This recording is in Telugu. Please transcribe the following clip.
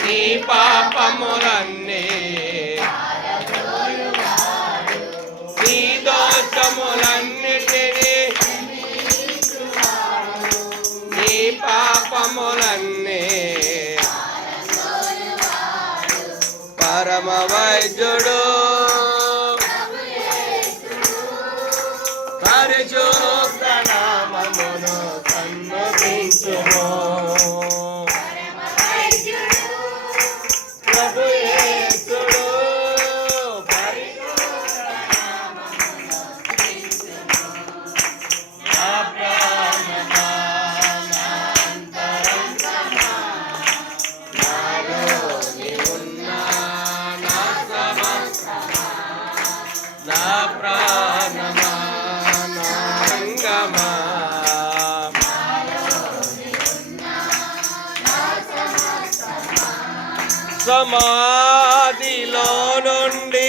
నీ పాపములన్నీ నీ దోషములన్నిటినీ నీ పాపములన్నీ పరమ వైద్యుడు పరిశుద్ధ నామమును సన్నుతించుము. ప్రభు యేసుడు పరిశుద్ధ నామమును స్తుతించుము. నా ప్రాణమా నా అంతరంగమా నాలో నీవున్నా నా సమస్తమా నా ప్రాణమా నా అంగమా సమాధిలో నుండి